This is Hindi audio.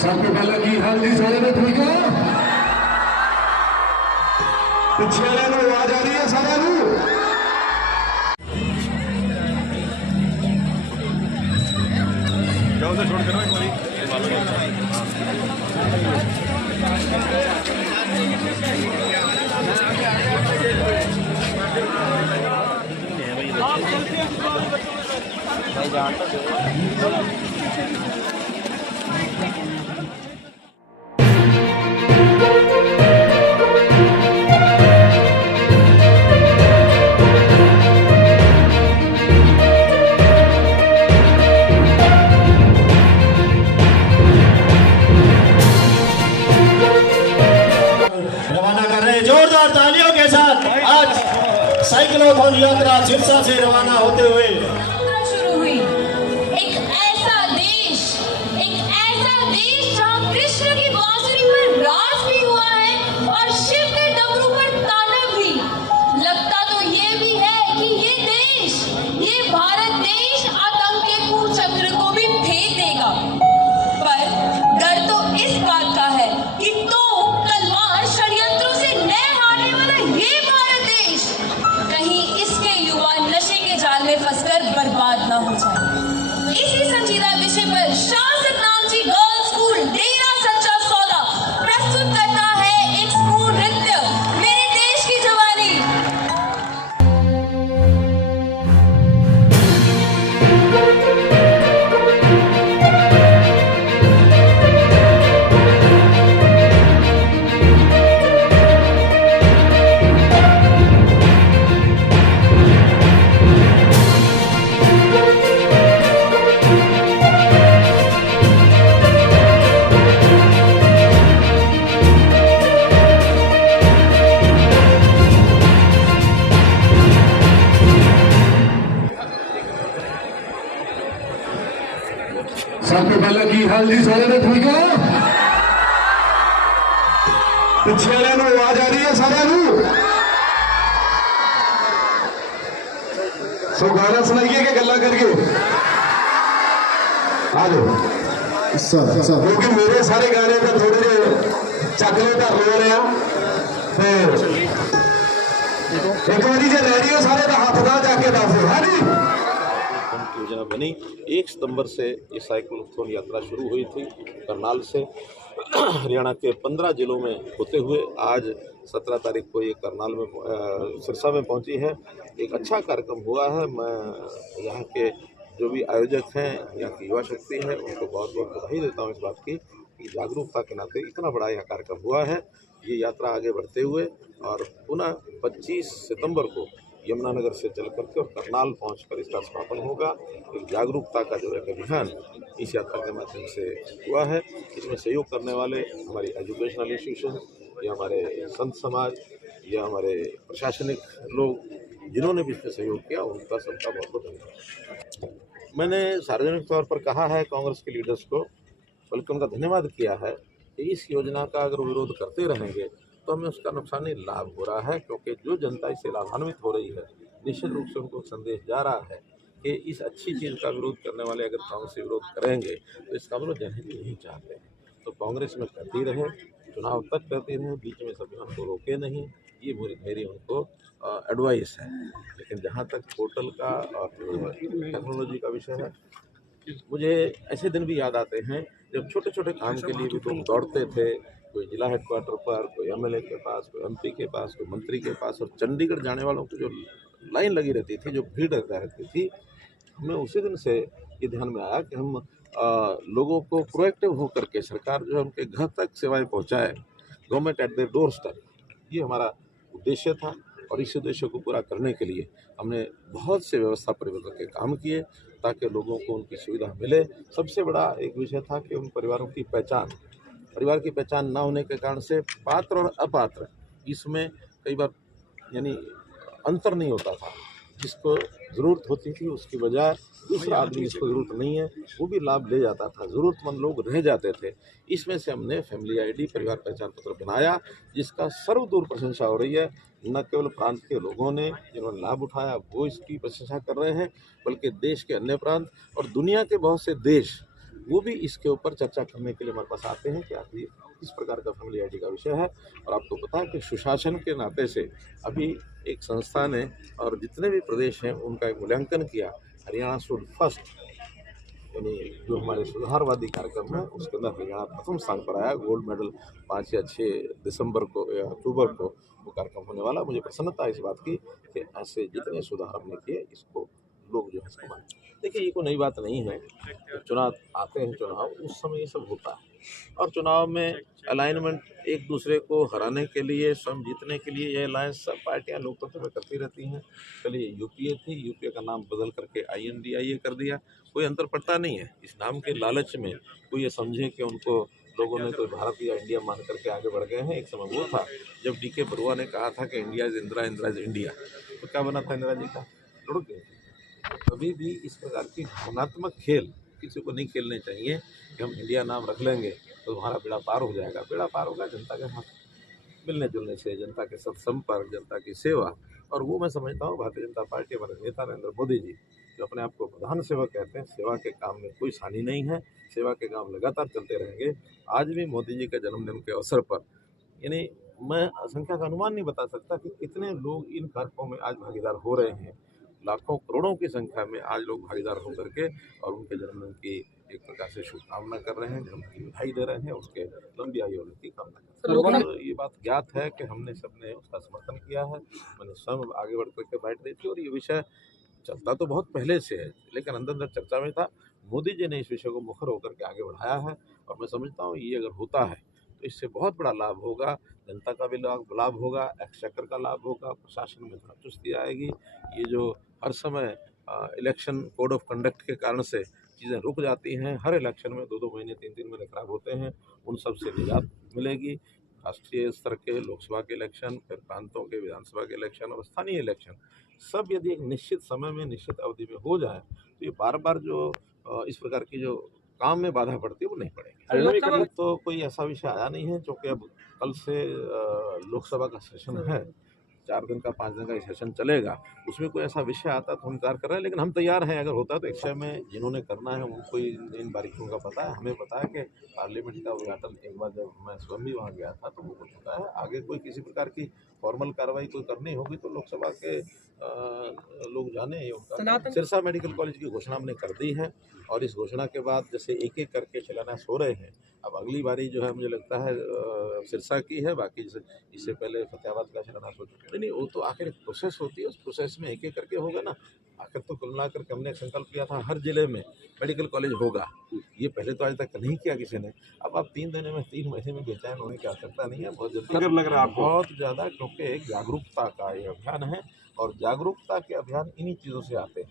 सबसे पहले की हाल जी सारे ने ठीक है पिछले आवाज आ रही है सारे छोड़ करो एक बारी भाई जान तो रवाना कर रहे हैं जोरदार तालियों के साथ। आज साइक्लोथॉन यात्रा सिरसा से रवाना होते हुए शुरू हुई। एक ऐसा देश जहाँ कृष्ण की बांसुरी पर राज भी हुआ है और शिव के डमरू पर तांडव भी। लगता तो ये भी है कि ये भारत देश आतंक के कुचक्र को भी फेंक देगा। पर डर तो इस बात का है कि तलवार षड्यंत्रों से न हारने वाला ये भारत देश कहीं इसके युवा नशे के जाल में फंसकर बर्बाद न हो जाए। इसी संजीदा विषय पर शाह सतनाम जी गर्ल्स स्कूल डेरा सच्चा सौदा प्रस्तुत करता है एक स्कूल नृत्य मेरे देश की जवानी। सबसे पहले की हाल जी सारे ने ठीक है पिछले आवाज आ रही है सारे सो गाना सुनाइए कि गल्ला करके आ जाओ क्योंकि मेरे सारे गाने तो थोड़े जे चकले धर लो रहे एक बारी जो रेडियो सारे का हाथ ना जाके दस है जी योजना बनी। 1 सितंबर से ये साइक्लोथॉन यात्रा शुरू हुई थी करनाल से हरियाणा के 15 जिलों में होते हुए आज 17 तारीख को ये करनाल में सिरसा में पहुंची है। एक अच्छा कार्यक्रम हुआ है। मैं यहाँ के जो भी आयोजक हैं, यहाँ की युवा शक्ति है, उनको बहुत बहुत बधाई देता हूँ इस बात की कि जागरूकता के नाते इतना बड़ा यह कार्यक्रम हुआ है। ये यात्रा आगे बढ़ते हुए और पुनः 25 सितंबर को यमुनानगर से चल करके और करनाल पहुंचकर इसका समापन होगा। एक जागरूकता का जो एक अभियान इस यात्रा के माध्यम से हुआ है। इसमें सहयोग करने वाले हमारी एजुकेशनल इंस्टीट्यूशन या हमारे संत समाज या हमारे प्रशासनिक लोग जिन्होंने भी इसमें सहयोग किया, उनका सबका बहुत बहुत धन्यवाद। मैंने सार्वजनिक तौर पर कहा है कांग्रेस के लीडर्स को, बल्कि उनका धन्यवाद किया है कि इस योजना का अगर विरोध करते रहेंगे तो हमें उसका नुकसान ही लाभ हो रहा है, क्योंकि जो जनता इससे लाभान्वित हो रही है निश्चित रूप से उनको संदेश जा रहा है कि इस अच्छी चीज़ का विरोध करने वाले अगर कांग्रेस से विरोध करेंगे तो इसका विरोध जनहित नहीं चाहते हैं। तो कांग्रेस में करती रहे, चुनाव तक करती रहे, बीच में सभी उनको रोके नहीं, ये मेरी उनको एडवाइस है। लेकिन जहाँ तक पोर्टल का और टेक्नोलॉजी का विषय है, मुझे ऐसे दिन भी याद आते हैं जब छोटे छोटे काम के लिए भी लोग दौड़ते थे, कोई जिला हेडक्वार्टर पर, कोई एमएलए के पास, कोई एमपी के पास, कोई मंत्री के पास, और चंडीगढ़ जाने वालों की जो लाइन लगी रहती थी, जो भीड़ रहती थी, हमें उसी दिन से ये ध्यान में आया कि हम लोगों को प्रोएक्टिव होकर के सरकार जो है उनके घर तक सेवाएं पहुंचाए, government at their door step, ये हमारा उद्देश्य था। और इस उद्देश्य को पूरा करने के लिए हमने बहुत से व्यवस्था परिवर्तन के काम किए ताकि लोगों को उनकी सुविधा मिले। सबसे बड़ा एक विषय था कि उन परिवारों की परिवार की पहचान न होने के कारण से पात्र और अपात्र इसमें कई बार यानी अंतर नहीं होता था। जिसको ज़रूरत होती थी उसकी बजाय दूसरा आदमी जिसको ज़रूरत नहीं है वो भी लाभ ले जाता था, ज़रूरतमंद लोग रह जाते थे। इसमें से हमने फैमिली आईडी परिवार पहचान पत्र बनाया, जिसका सर्वदूर प्रशंसा हो रही है। न केवल प्रांत के लोगों ने जिन्होंने लाभ उठाया वो इसकी प्रशंसा कर रहे हैं, बल्कि देश के अन्य प्रांत और दुनिया के बहुत से देश वो भी इसके ऊपर चर्चा करने के लिए हमारे पास आते हैं कि आखिर किस प्रकार का फैमिलियरिटी का विषय है। और आपको पता है कि सुशासन के नाते से अभी एक संस्था ने और जितने भी प्रदेश हैं उनका एक मूल्यांकन किया। हरियाणा शुड फर्स्ट, यानी जो हमारे सुधारवादी कार्यक्रम है उसके अंदर हरियाणा प्रथम स्थान पर आया। गोल्ड मेडल 5 या 6 दिसंबर को या अक्टूबर को वो कार्यक्रम होने वाला। मुझे प्रसन्नता है इस बात की कि ऐसे जितने सुधार हमने किए इसको लोग जो है इसको मानते हैं। देखिए ये कोई नई बात नहीं है, चुनाव आते हैं, चुनाव उस समय ये सब होता है और चुनाव में अलाइनमेंट एक दूसरे को हराने के लिए, स्वयं जीतने के लिए ये अलायंस सब पार्टियां लोकतंत्र में करती रहती हैं। पहले यूपीए थी, यूपीए का नाम बदल करके INDIA कर दिया, कोई अंतर पड़ता नहीं है। इस नाम के लालच में कोई ये समझे कि उनको लोगों ने कोई भारत या इंडिया मान करके आगे बढ़ गए हैं। एक समय वो था जब DK बरुआ ने कहा था कि India is Indira, Indira is India, तो क्या बना था इंदिरा जी का? लुढ़क गए। कभी भी इस प्रकार की भावनात्मक खेल किसी को नहीं खेलने चाहिए कि हम इंडिया नाम रख लेंगे तो हमारा बेड़ा पार हो जाएगा। बेड़ा पार होगा जनता के साथ मिलने जुलने से, जनता के साथ संपर्क, जनता की सेवा। और वो मैं समझता हूँ भारतीय जनता पार्टी, हमारे नेता नरेंद्र मोदी जी जो अपने आप को प्रधान सेवक कहते हैं, सेवा के काम में कोई हानि नहीं है, सेवा के काम लगातार चलते रहेंगे। आज भी मोदी जी के जन्मदिन के अवसर पर, यानी मैं संख्या का अनुमान नहीं बता सकता कि कितने लोग इन कार्यक्रमों में आज भागीदार हो रहे हैं। लाखों करोड़ों की संख्या में आज लोग भागीदार होकर के और उनके जन्मदिन की एक प्रकार से शुभकामना कर रहे हैं, जन्मदिन की बधाई दे रहे हैं, उसके लंबी आयु होने की कामना कर रहे हैं। और ये बात ज्ञात है कि हमने सबने उसका समर्थन किया है। मैंने स्वयं आगे बढ़ करके बैठ रही थी और ये विषय चलता तो बहुत पहले से है, लेकिन अंदर अंदर चर्चा में था। मोदी जी ने इस विषय को मुखर होकर के आगे बढ़ाया है और मैं समझता हूँ ये अगर होता है तो इससे बहुत बड़ा लाभ होगा, जनता का भी लाभ होगा, एक्सचेकर का लाभ होगा, प्रशासन में थोड़ा चुस्ती आएगी। ये जो हर समय इलेक्शन कोड ऑफ कंडक्ट के कारण से चीज़ें रुक जाती हैं, हर इलेक्शन में 2-2 महीने 3-3 महीने खराब होते हैं, उन सब से निजात मिलेगी। राष्ट्रीय स्तर के लोकसभा के इलेक्शन, फिर प्रांतों के विधानसभा के इलेक्शन और स्थानीय इलेक्शन सब यदि एक निश्चित समय में, निश्चित अवधि में हो जाए तो ये बार बार जो इस प्रकार की जो काम में बाधा पड़ती है वो नहीं पड़ेगी। तो कोई ऐसा विषय आया नहीं है, क्योंकि अब कल से लोकसभा का सेशन है, 4 दिन का 5 दिन का सेशन चलेगा। उसमें कोई ऐसा विषय आता तो हम इंतजार कर रहे हैं, लेकिन हम तैयार हैं। अगर होता है तो एक विषय में जिन्होंने करना है उनको इन बारीकियों का पता है। हमें पता है कि पार्लियामेंट का उद्घाटन एक बार जब मैं स्वयं भी वहाँ गया था तो वो हो चुका है। आगे कोई किसी प्रकार की फॉर्मल कार्रवाई कोई करनी होगी तो लोकसभा के लोग जाने ही उनका। सिरसा मेडिकल कॉलेज की घोषणा हमने कर दी है और इस घोषणा के बाद जैसे एक एक करके शिलान्यास हो रहे हैं, अब अगली बारी जो है मुझे लगता है सिरसा की है, बाकी जैसे इससे पहले फतेहाबाद का शिलान्यास हो चुका है। नहीं, वो तो आखिर एक प्रोसेस होती है, उस प्रोसेस में एक एक करके होगा ना। आखिर तो कुल मिलाकर के हमने संकल्प किया था हर जिले में मेडिकल कॉलेज होगा, ये पहले तो आज तक नहीं किया किसी ने। अब आप 3 महीने में बेचैन होने की आवश्यकता नहीं है, बहुत जल्दी लग रहा है बहुत ज़्यादा, क्योंकि एक जागरूकता का ये अभियान है और जागरूकता के अभियान इन्हीं चीज़ों से आते हैं।